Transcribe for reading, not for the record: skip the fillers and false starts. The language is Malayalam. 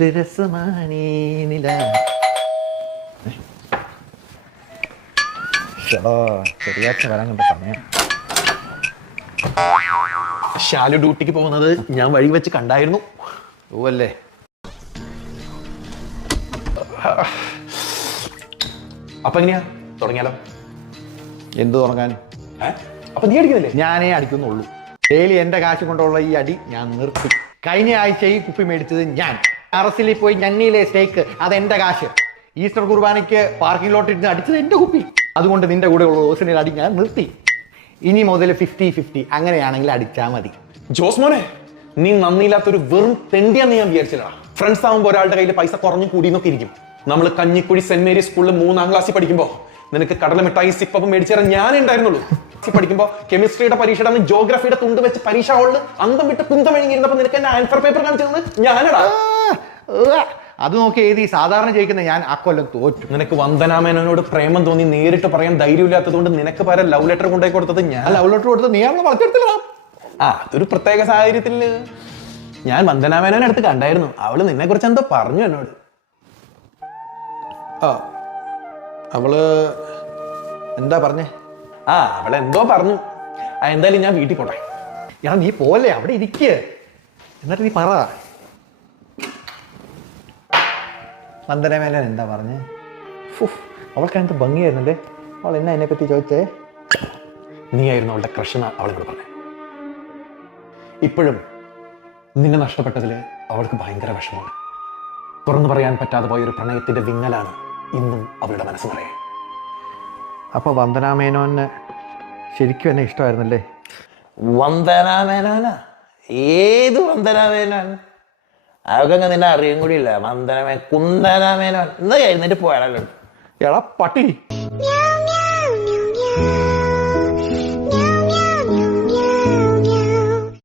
ചെറിയാച്ച വരാൻ കണ്ട സമയം. ശാലു ഡ്യൂട്ടിക്ക് പോകുന്നത് ഞാൻ വഴി വെച്ച് കണ്ടായിരുന്നു. ഓല്ലേ അപ്പൊ എങ്ങനെയാ തുടങ്ങിയാലോ? എന്ത് തുടങ്ങാൻ? അപ്പൊ നീ അടിക്കുന്നില്ലേ? ഞാനേ അടിക്കുന്നുള്ളൂ. ഡെയിലി എന്റെ കാശ് കൊണ്ടുള്ള ഈ അടി ഞാൻ നിർത്തി. കഴിഞ്ഞ ആഴ്ച ഈ കുപ്പി മേടിച്ചത് ഞാൻ. അറസിൽ പോയി ഞന്നിയിലെ സ്റ്റേക്ക് അതെന്റെ കാശ്. ഈസ്റ്റർ കുർബാനയ്ക്ക് പാർക്കിംഗ് ലോട്ടിൽ ഇരുന്ന് അടിച്ചത് എന്റെ കുപ്പി. അതുകൊണ്ട് നിന്റെ കൂടെ ഉള്ള ദിവസത്തിൽ അടി ഞാൻ നിർത്തി. ഇനി മുതൽ 50-50 അങ്ങനെയാണെങ്കിൽ അടിച്ചാൽ മതി. ജോസ് മോനെ, നീ നന്ദിയില്ലാത്തൊരു വെറും തെണ്ടിയാന്ന് ഞാൻ വിചാരിച്ചതാ. ഫ്രണ്ട്സ് ആകുമ്പോൾ ഒരാളുടെ കയ്യിൽ പൈസ കുറഞ്ഞു കൂടിയെന്നൊക്കെ ഇരിക്കും. നമ്മൾ കഞ്ഞിക്കുഴി സെന്റ് മേരീസ് സ്കൂളിൽ 3ാം ക്ലാസ്സിൽ പഠിക്കുമ്പോൾ നിനക്ക് കടല മിഠായി സിപ്പപ്പം മേടിച്ചു തരാൻ ഞാനേ ഉണ്ടായിരുന്നുള്ളൂ. പഠിക്കുമ്പോ കെമിസ്ട്രിയുടെ പരീക്ഷയുടെ അന്ന് ജോഗ്രഫിയുടെ തുണ്ട് വെച്ച് പരീക്ഷ ഹാളിൽ അന്തം വിട്ട് കുന്തം മെഴുകിയിരുന്നപ്പോ നിനക്ക് എന്റെ ആൻസർ പേപ്പർ കാണിച്ചത് ഞാനടാ. അത് നോക്കി എഴുതി സാധാരണ ജയിക്കുന്ന ഞാൻ ആ കൊല്ലം തോറ്റു. നിനക്ക് വന്ദനാമേനോട് പ്രേമം തോന്നി നേരിട്ട് പറയാൻ ധൈര്യമില്ലാത്തതുകൊണ്ട് നിനക്ക് പകരം ലവ് ലെറ്റർ കൊണ്ടുപോയി കൊടുത്തത് ഞാൻ. ലവ് ലെറ്റർ കൊടുത്തത് നീയാണെന്ന് വളച്ചെടുത്തില്ല. അതൊരു പ്രത്യേക സാഹചര്യത്തിൽ ഞാൻ വന്ദനാമേനോനെ അടുത്ത് കണ്ടായിരുന്നു. അവള് നിന്നെ കുറിച്ച് എന്തോ പറഞ്ഞു എന്നോട്. അവള് എന്താ പറഞ്ഞേ? അവളെന്തോ പറഞ്ഞു. എന്തായാലും ഞാൻ വീട്ടിൽ പോട്ടെ. എടാ നീ പോലെ അവിടെ ഇരിക്കുക, എന്നിട്ട് നീ പറ. വന്ദനമേനൻ എന്താ പറഞ്ഞേ? അവൾക്ക് എന്ത് ഭംഗിയായിരുന്നല്ലേ. അവൾ എന്നാ എന്നെ പറ്റി ചോദിച്ചേ? നീ ആയിരുന്നു അവളുടെ ക്രഷ് എന്നാ അവളോട് പറഞ്ഞേ. ഇപ്പോഴും നിന്നെ നഷ്ടപ്പെട്ടതില് അവൾക്ക് ഭയങ്കര വിഷമമാണ്. തുറന്നു പറയാൻ പറ്റാതെ പോയൊരു പ്രണയത്തിന്റെ വിങ്ങലാണ് ഇന്നും അവളുടെ മനസ്സ് നിറയെ. അപ്പൊ വന്ദനാമേനോന് ശരിക്കും എന്നെ ഇഷ്ടമായിരുന്നല്ലേ? വന്ദനാമേനോനാ? ഏത് വന്ദനാമേനോൻ? അതൊക്കെ നിന്നെ അറിയും കൂടിയില്ല. വന്ദനമേ കുന്ദനാമേനോൻ. എന്നാ കഴിഞ്ഞിട്ട് പോയാലോ? എടാ പട്ടി.